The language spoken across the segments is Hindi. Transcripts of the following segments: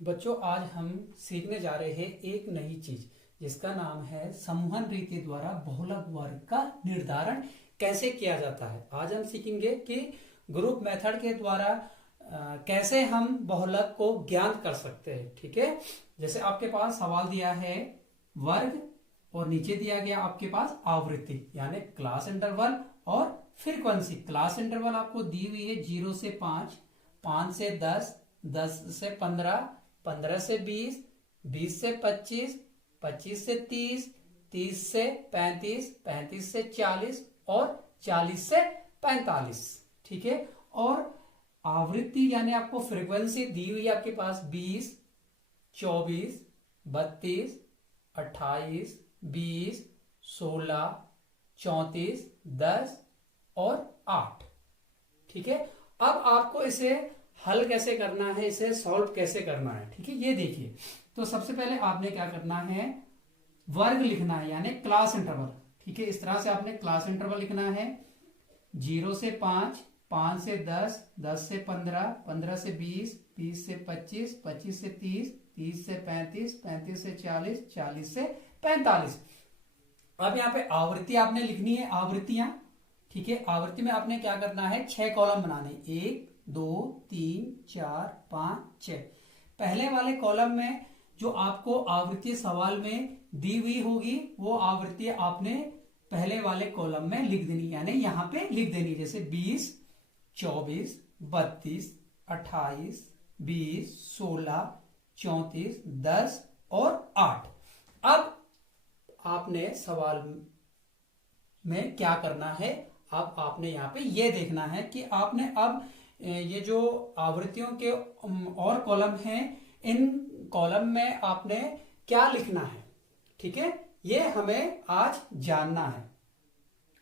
बच्चों, आज हम सीखने जा रहे हैं एक नई चीज जिसका नाम है समूहन रीति द्वारा बहुलक वर्ग का निर्धारण कैसे किया जाता है। आज हम सीखेंगे कि ग्रुप मेथड के द्वारा कैसे हम बहुलक को ज्ञात कर सकते हैं। ठीक है, जैसे आपके पास सवाल दिया है वर्ग और नीचे दिया गया आपके पास आवृत्ति यानी क्लास इंटरवल और फ्रीक्वेंसी। क्लास इंटरवल आपको दी हुई है 0 से 5, 5 से 10, 10 से 15, 15 से 20, 20 से 25, 25 से 30, 30 से 35, 35 से 40 और 40 से 45। ठीक है, और आवृत्ति यानी आपको फ्रीक्वेंसी दी हुई है आपके पास 20, 24, 32, 28, 20, 16, 34, 10 और 8। ठीक है, अब आपको इसे हल कैसे करना है, इसे सॉल्व कैसे करना है। ठीक है, ये देखिए, तो सबसे पहले आपने क्या करना है, वर्ग लिखना है यानी क्लास इंटरवल। ठीक है, इस तरह से आपने क्लास इंटरवल लिखना है 0 से 5, 5 से 10, 10 से 15, 15 से 20, 20 से 25, 25 से 30, 30 से 35, 35 से 40, 40 से 45। अब यहाँ पे आवृत्ति आपने लिखनी है, आवृत्तियां। ठीक है, आवृत्ति में आपने क्या करना है, 6 कॉलम बनाने, 1 2 3 4 5 6। पहले वाले कॉलम में जो आपको आवृत्ति सवाल में दी हुई होगी वो आवृत्ति आपने पहले वाले कॉलम में लिख देनी, यानी यहां पे लिख देनी, जैसे 20, 24, 32, 28, 20, 16, 34, 10 और 8। अब आपने सवाल में क्या करना है, अब आपने यहाँ पे ये देखना है कि आपने अब ये जो आवृत्तियों के और कॉलम हैं, इन कॉलम में आपने क्या लिखना है। ठीक है, ये हमें आज जानना है।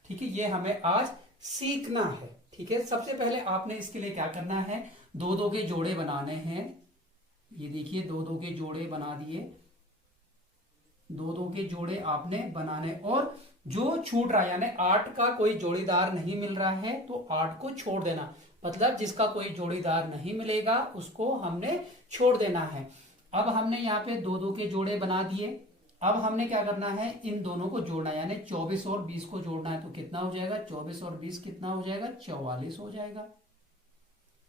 ठीक है, ये हमें आज सीखना है। ठीक है, सबसे पहले आपने इसके लिए क्या करना है, दो दो के जोड़े बनाने हैं। ये देखिए, दो दो के जोड़े बना दिए, दो दो के जोड़े आपने बनाने, और जो छूट रहा है यानी 8 का कोई जोड़ीदार नहीं मिल रहा है तो 8 को छोड़ देना, मतलब जिसका कोई जोड़ीदार नहीं मिलेगा उसको हमने छोड़ देना है। अब हमने यहाँ पे दो दो के जोड़े बना दिए। अब हमने क्या करना है, इन दोनों को जोड़ना है, यानी 24 और 20 को जोड़ना है। तो कितना हो जाएगा, 24 और 20 कितना हो जाएगा, 44 हो जाएगा।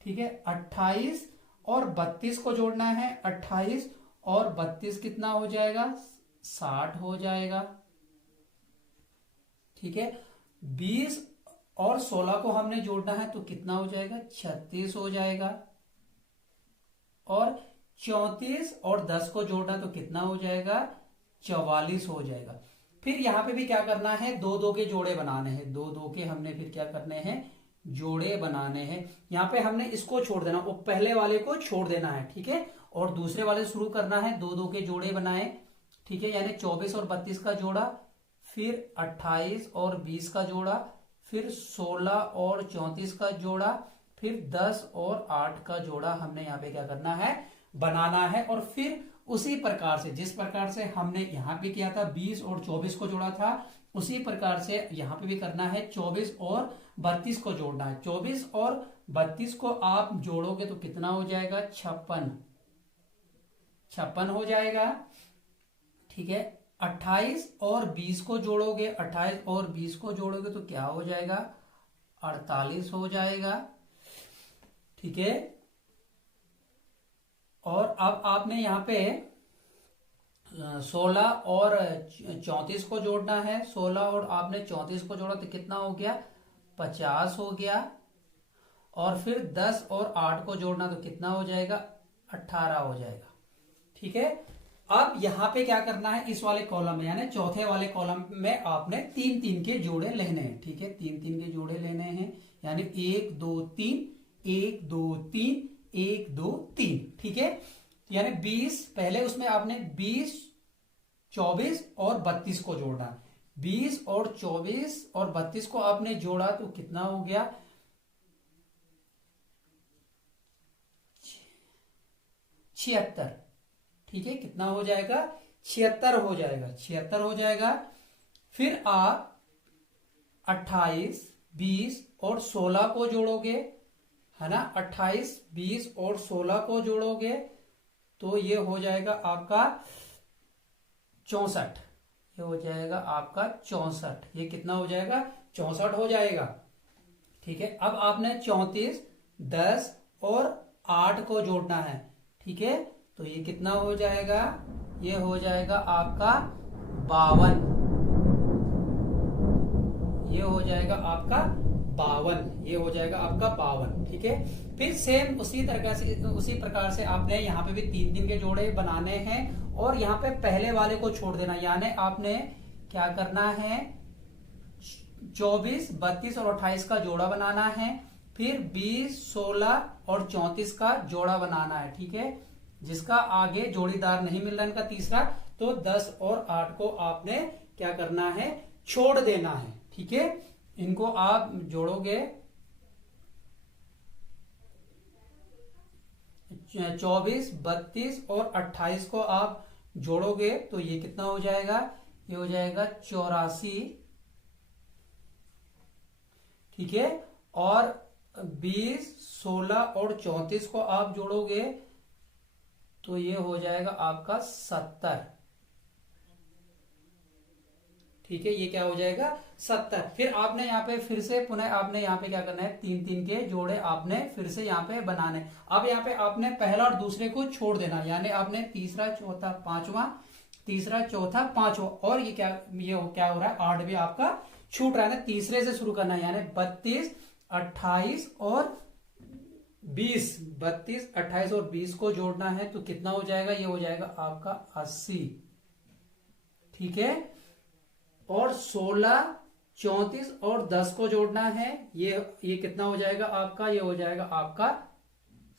ठीक है, 28 और 32 को जोड़ना है, 28 और 32 कितना हो जाएगा, 60 हो जाएगा। ठीक है, 20 और 16 को हमने जोड़ना है तो कितना हो जाएगा, 36 हो जाएगा। और 34 और 10 को जोड़ना तो कितना हो जाएगा, 44 हो जाएगा। फिर यहां पे भी क्या करना है, दो दो के जोड़े बनाने हैं, दो दो के हमने फिर क्या करने हैं, जोड़े बनाने हैं। यहां पे हमने इसको छोड़ देना, वो पहले वाले को छोड़ देना है। ठीक है, और दूसरे वाले शुरू करना है, दो दो के जोड़े बनाए। ठीक है, यानी 24 और 32 का जोड़ा, फिर 28 और 20 का जोड़ा, फिर 16 और 34 का जोड़ा, फिर 10 और 8 का जोड़ा हमने यहाँ पे क्या करना है, बनाना है। और फिर उसी प्रकार से, जिस प्रकार से हमने यहाँ पे किया था 20 और 24 को जोड़ा था, उसी प्रकार से यहाँ पे भी करना है, 24 और 32 को जोड़ना है। 24 और 32 को आप जोड़ोगे तो कितना हो जाएगा, 56 हो जाएगा। ठीक है, 28 और 20 को जोड़ोगे, 28 और 20 को जोड़ोगे तो क्या हो जाएगा, 48 हो जाएगा। ठीक है, और अब आपने यहाँ पे 16 और 34 को जोड़ना है, 16 और आपने 34 को जोड़ा तो कितना हो गया, 50 हो गया। और फिर 10 और 8 को जोड़ना तो कितना हो जाएगा, 18 हो जाएगा। ठीक है, अब यहां पे क्या करना है, इस वाले कॉलम में यानी चौथे वाले कॉलम में आपने 3-3 के जोड़े लेने हैं। ठीक है, 3-3 के जोड़े लेने हैं, यानी 1 2 3, 1 2 3, 1 2 3। ठीक है, यानी 20, पहले उसमें आपने 20, 24 और 32 को जोड़ना। 20 और 24 और 32 को आपने जोड़ा तो कितना हो गया, 76। ठीक है, कितना हो जाएगा, 76 हो जाएगा, 76 हो जाएगा। फिर आप 28, 20 और 16 को जोड़ोगे, है ना, 28, 20 और 16 को जोड़ोगे तो ये हो जाएगा आपका 64। ये हो जाएगा आपका 64। ये कितना हो जाएगा? 64 हो जाएगा। ठीक है, अब आपने 34, 10 और 8 को जोड़ना है। ठीक है, तो ये कितना हो जाएगा? ये हो जाएगा आपका 52। ये हो जाएगा आपका 52। ये हो जाएगा आपका 52। ठीक है, फिर सेम उसी प्रकार से आपने यहाँ पे भी 3 के जोड़े बनाने हैं और यहाँ पे पहले वाले को छोड़ देना। यानी आपने क्या करना है? 24, 32 और 28 का जोड़ा बनाना है, फिर 20, 16 और 34 का जोड़ा बनाना है। ठीक है, जिसका आगे जोड़ीदार नहीं मिल रहा इनका तीसरा, तो 10 और 8 को आपने क्या करना है? छोड़ देना है। ठीक है, इनको आप जोड़ोगे 24, 32 और 28 को आप जोड़ोगे तो ये कितना हो जाएगा? ये हो जाएगा 84। ठीक है, और 20, 16 और 34 को आप जोड़ोगे तो ये हो जाएगा आपका 70। ठीक है, ये क्या हो जाएगा? 70। फिर आपने यहाँ पे फिर से पुनः आपने यहाँ पे क्या करना है? 3 के जोड़े आपने फिर से यहाँ पे बनाने। अब यहाँ पे आपने पहला और दूसरे को छोड़ देना, यानी आपने तीसरा, चौथा, पांचवा, तीसरा, चौथा, पांचवा, और ये क्या हो रहा है? 8 भी आपका छूट रहा है ना। तीसरे से शुरू करना है, यानी 32, 28 और 20। 32, 28 और 20 को जोड़ना है तो कितना हो जाएगा? ये हो जाएगा आपका 80। ठीक है, और 16, 34 और 10 को जोड़ना है। ये कितना हो जाएगा आपका? ये हो जाएगा आपका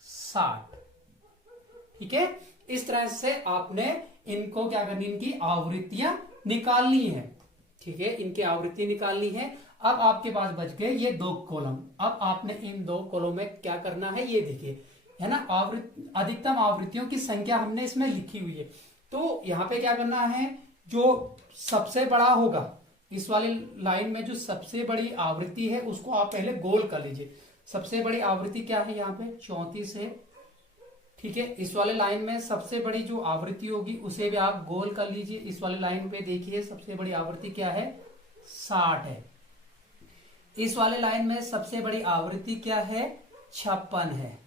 60। ठीक है, इस तरह से आपने इनको क्या करनी? इनकी आवृत्तियां निकालनी है। ठीक है, इनकी आवृत्ति निकालनी है। अब आपके पास बच गए ये 2 कॉलम। अब आपने इन 2 कॉलम में क्या करना है? ये देखिए, है ना, अधिकतम आवृत्तियों की संख्या हमने इसमें लिखी हुई है। तो यहां पे क्या करना है? जो सबसे बड़ा होगा इस वाली लाइन में, जो सबसे बड़ी आवृत्ति है उसको आप पहले गोल कर लीजिए। सबसे बड़ी आवृत्ति क्या है? यहाँ पे 34 है। ठीक है, इस वाले लाइन में सबसे बड़ी जो आवृत्ति होगी उसे भी आप गोल कर लीजिए। इस वाले लाइन पे देखिए सबसे बड़ी आवृत्ति क्या है? 60 है। इस वाले लाइन में सबसे बड़ी आवृत्ति क्या है? 56 है।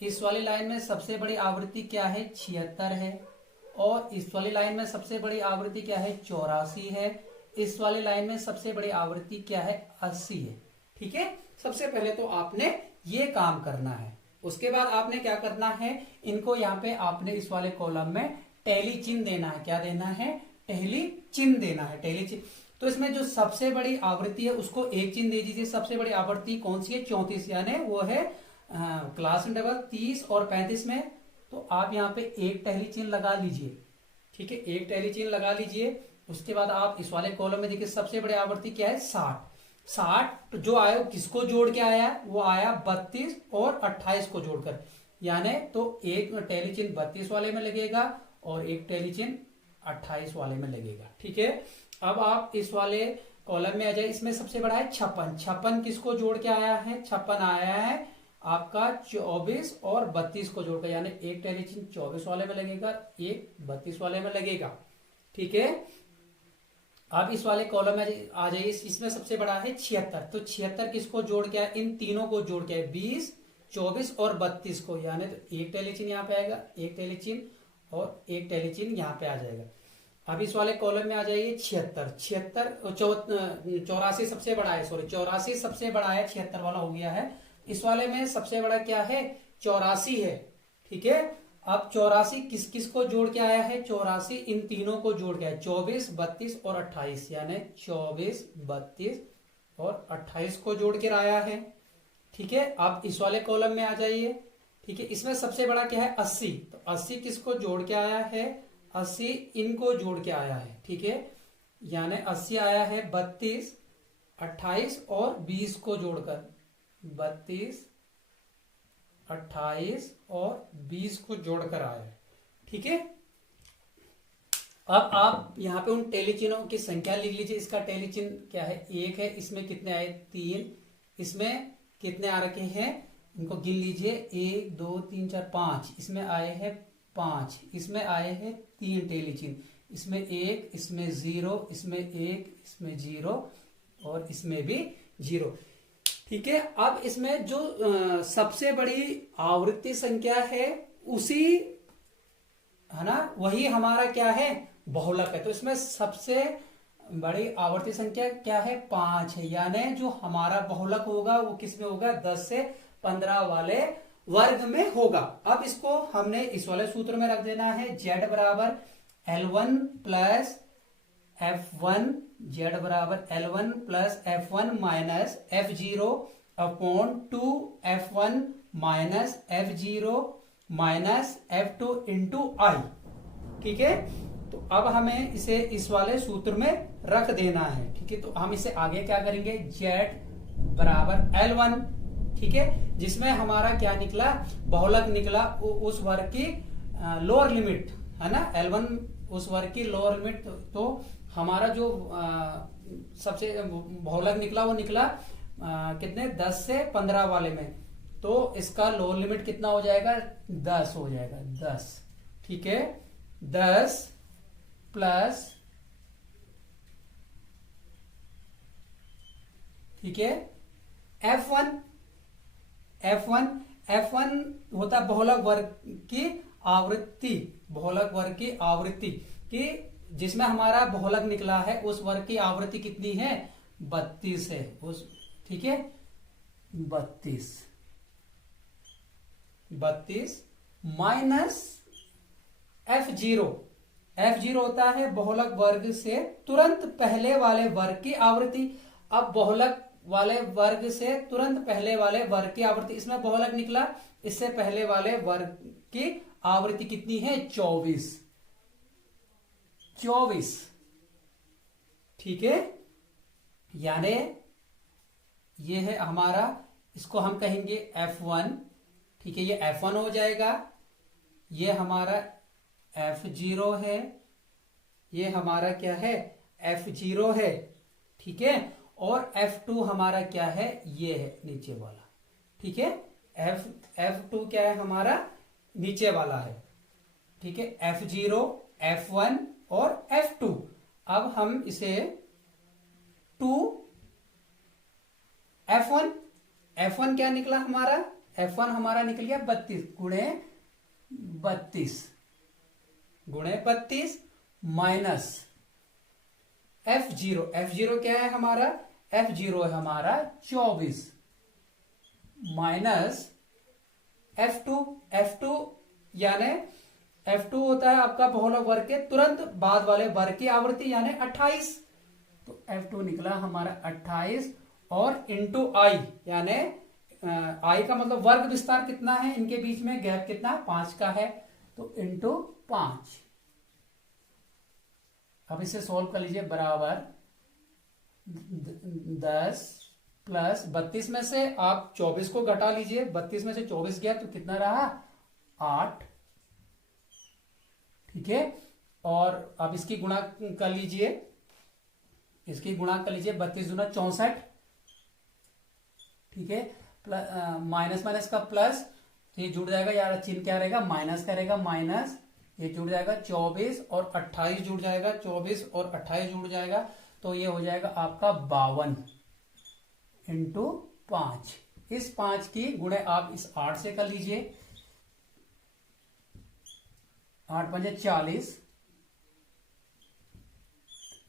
इस वाली लाइन में सबसे बड़ी आवृत्ति क्या है? 76 है। और इस वाली लाइन में सबसे बड़ी आवृत्ति क्या है? 84 है। इस वाली लाइन में सबसे बड़ी आवृत्ति क्या है? 80 है। ठीक है, सबसे पहले तो आपने ये काम करना है। उसके बाद आपने क्या करना है? इनको यहाँ पे आपने इस वाले कॉलम में टैली चिन्ह देना है। क्या देना है? टैली चिन्ह देना है। टैली चिन्ह, तो इसमें जो सबसे बड़ी आवृत्ति है उसको 1 चिन्ह दे दीजिए। सबसे बड़ी आवृत्ति कौन सी है? 34, यानी वो है क्लास इंटरवल 30 और 35 में। तो आप यहाँ पे 1 टैली चिन्ह लगा लीजिए। ठीक है, 1 टैली चिन्ह लगा लीजिए। उसके बाद आप इस वाले कॉलम में देखिए सबसे बड़ी आवृत्ति क्या है? 60। 60 जो आया किसको जोड़ के आया? वो आया 32 और 28 को जोड़कर, यानी तो 1 टैली चिन्ह 32 वाले में लगेगा और 1 टैली चिन्ह 28 वाले में लगेगा। ठीक है, अब आप इस वाले कॉलम में आ जाए। इसमें सबसे बड़ा है 56। 56 किसको जोड़ के आया है? 56 आया है आपका 24 और 32 को जोड़कर, यानी 1 टैली चिन्ह 24 वाले में लगेगा, 1 32 वाले में लगेगा। ठीक है, अब इस वाले कॉलम में आ जाइए। इसमें सबसे बड़ा है 76। तो 76 किसको जोड़ के आया? इन तीनों को जोड़ के आया, 20, 24 और 32 को, यानी तो 1 टैली चिन्ह यहाँ पे आएगा, 1 टैली चिन्ह और 1 टैली चिन्ह यहाँ पे आ जाएगा। अब इस वाले कॉलम में आ जाइए 76। 84 सबसे बड़ा है, सॉरी 84 सबसे बड़ा है, 76 वाला हो गया है। इस वाले में सबसे बड़ा क्या है? 84 है। ठीक है, अब 84 किस किस को जोड़ के आया है? 84 इन तीनों को जोड़ के आया, 24, 32 और 28, यानी 24, 32 और 28 को जोड़ के आया है। ठीक है, अब इस वाले कॉलम में आ जाइए। ठीक है, इसमें सबसे बड़ा क्या है? 80। तो 80 किसको जोड़ के आया है? 80 इनको जोड़ के आया है। ठीक है, यानी 80 आया है 32, 28 और 20 को जोड़कर, 32, 28 और 20 को जोड़कर आया है। ठीक है, अब आप यहाँ पे उन टैली चिन्हों की संख्या लिख लीजिए। इसका टैली चिन्ह क्या है? 1 है। इसमें कितने आए? 3। इसमें कितने आ रखे हैं? इनको गिन लीजिए, 1 2 3 4 5। इसमें आए हैं 5, इसमें आए हैं 3 टेली चिन्ह, इसमें 1, इसमें 0, इसमें 1, इसमें 0 और इसमें भी 0। ठीक है, अब इसमें जो सबसे बड़ी आवृत्ति संख्या है उसी, है ना, वही हमारा क्या है, बहुलक है। तो इसमें सबसे बड़ी आवर्ती संख्या क्या है, 5 है, यानी जो हमारा बहुलक होगा वो किस में होगा, 10 से 15 वाले वर्ग में होगा। अब इसको हमने इस वाले सूत्र में रख देना है, z बराबर L1 प्लस F1, z बराबर L1 plus F1 minus F0 upon 2F1 minus F0 minus F2 into i. ठीक है, तो अब हमें इसे इस वाले सूत्र में रख देना है। ठीक है, तो हम इसे आगे क्या करेंगे, z बराबर L1, ठीक है, जिसमें हमारा क्या निकला, बहुलक निकला, उस वर्ग की लोअर लिमिट, है ना, L1 उस वर्ग की लोअर लिमिट। तो हमारा जो सबसे बहुलक निकला वो निकला कितने, 10 से 15 वाले में। तो इसका लोअर लिमिट कितना हो जाएगा, 10 हो जाएगा, 10। ठीक है, 10 प्लस, ठीक है, F1 होता है बहुलक वर्ग की आवृत्ति, बहुलक वर्ग की आवृत्ति की, जिसमें हमारा बहुलक निकला है उस वर्ग की आवृत्ति कितनी है, 32 है उस। ठीक है, 32 माइनस F0 होता है बहुलक वर्ग से तुरंत पहले वाले वर्ग की आवृत्ति। अब बहुलक वाले वर्ग से तुरंत पहले वाले वर्ग की आवृत्ति, इसमें बहुलक निकला, इससे पहले वाले वर्ग की आवृत्ति कितनी है, 24। ठीक है, यानी ये है हमारा, इसको हम कहेंगे F1। ठीक है, ये F1 हो जाएगा, ये हमारा F0 है, ये हमारा क्या है, F0 है। ठीक है, और F2 हमारा क्या है, ये है नीचे वाला। ठीक है, F2 क्या है हमारा, नीचे वाला है। ठीक है, F0, F1 और F2। अब हम इसे F1 क्या निकला हमारा, F1 हमारा निकल गया 32 माइनस F0 क्या है हमारा, F0 है हमारा 24 माइनस F2 यानी F2 होता है आपका बहुलक वर्ग के तुरंत बाद वाले वर्ग की आवृत्ति, यानी 28। तो F2 निकला हमारा 28 और इंटू आई, यानी आई का मतलब वर्ग विस्तार कितना है, इनके बीच में गैप कितना, 5 का है, तो इंटू 5। अब इसे सोल्व कर लीजिए, बराबर 10 प्लस 32 में से आप 24 को घटा लीजिए, 32 में से 24 गया तो कितना रहा, 8। ठीक है, और अब इसकी गुणा कर लीजिए, 32 दूना 64। ठीक है, माइनस का प्लस, तो ये जुड़ जाएगा यार, चिन्ह क्या रहेगा, माइनस का रहेगा, माइनस, ये जुड़ जाएगा 24 और 28 जुड़ जाएगा, 24 और 28 जुड़ जाएगा, तो ये हो जाएगा आपका 52 इंटू 5। इस 5 की गुणे आप इस 8 से कर लीजिए, 8 पंजे 40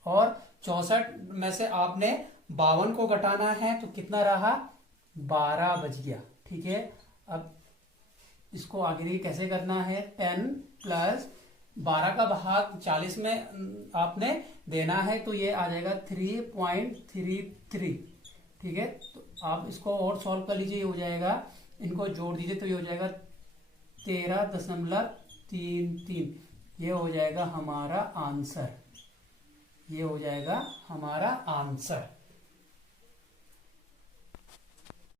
और 64 में से आपने 52 को घटाना है, तो कितना रहा, 12 बच गया। ठीक है, अब इसको आगे कैसे करना है, 10 प्लस 12 का भाग 40 में आपने देना है, तो ये आ जाएगा 3.33। ठीक है, तो आप इसको और सॉल्व कर लीजिए, ये हो जाएगा, इनको जोड़ दीजिए तो ये हो जाएगा 13.33। ये हो जाएगा हमारा आंसर, ये हो जाएगा हमारा आंसर।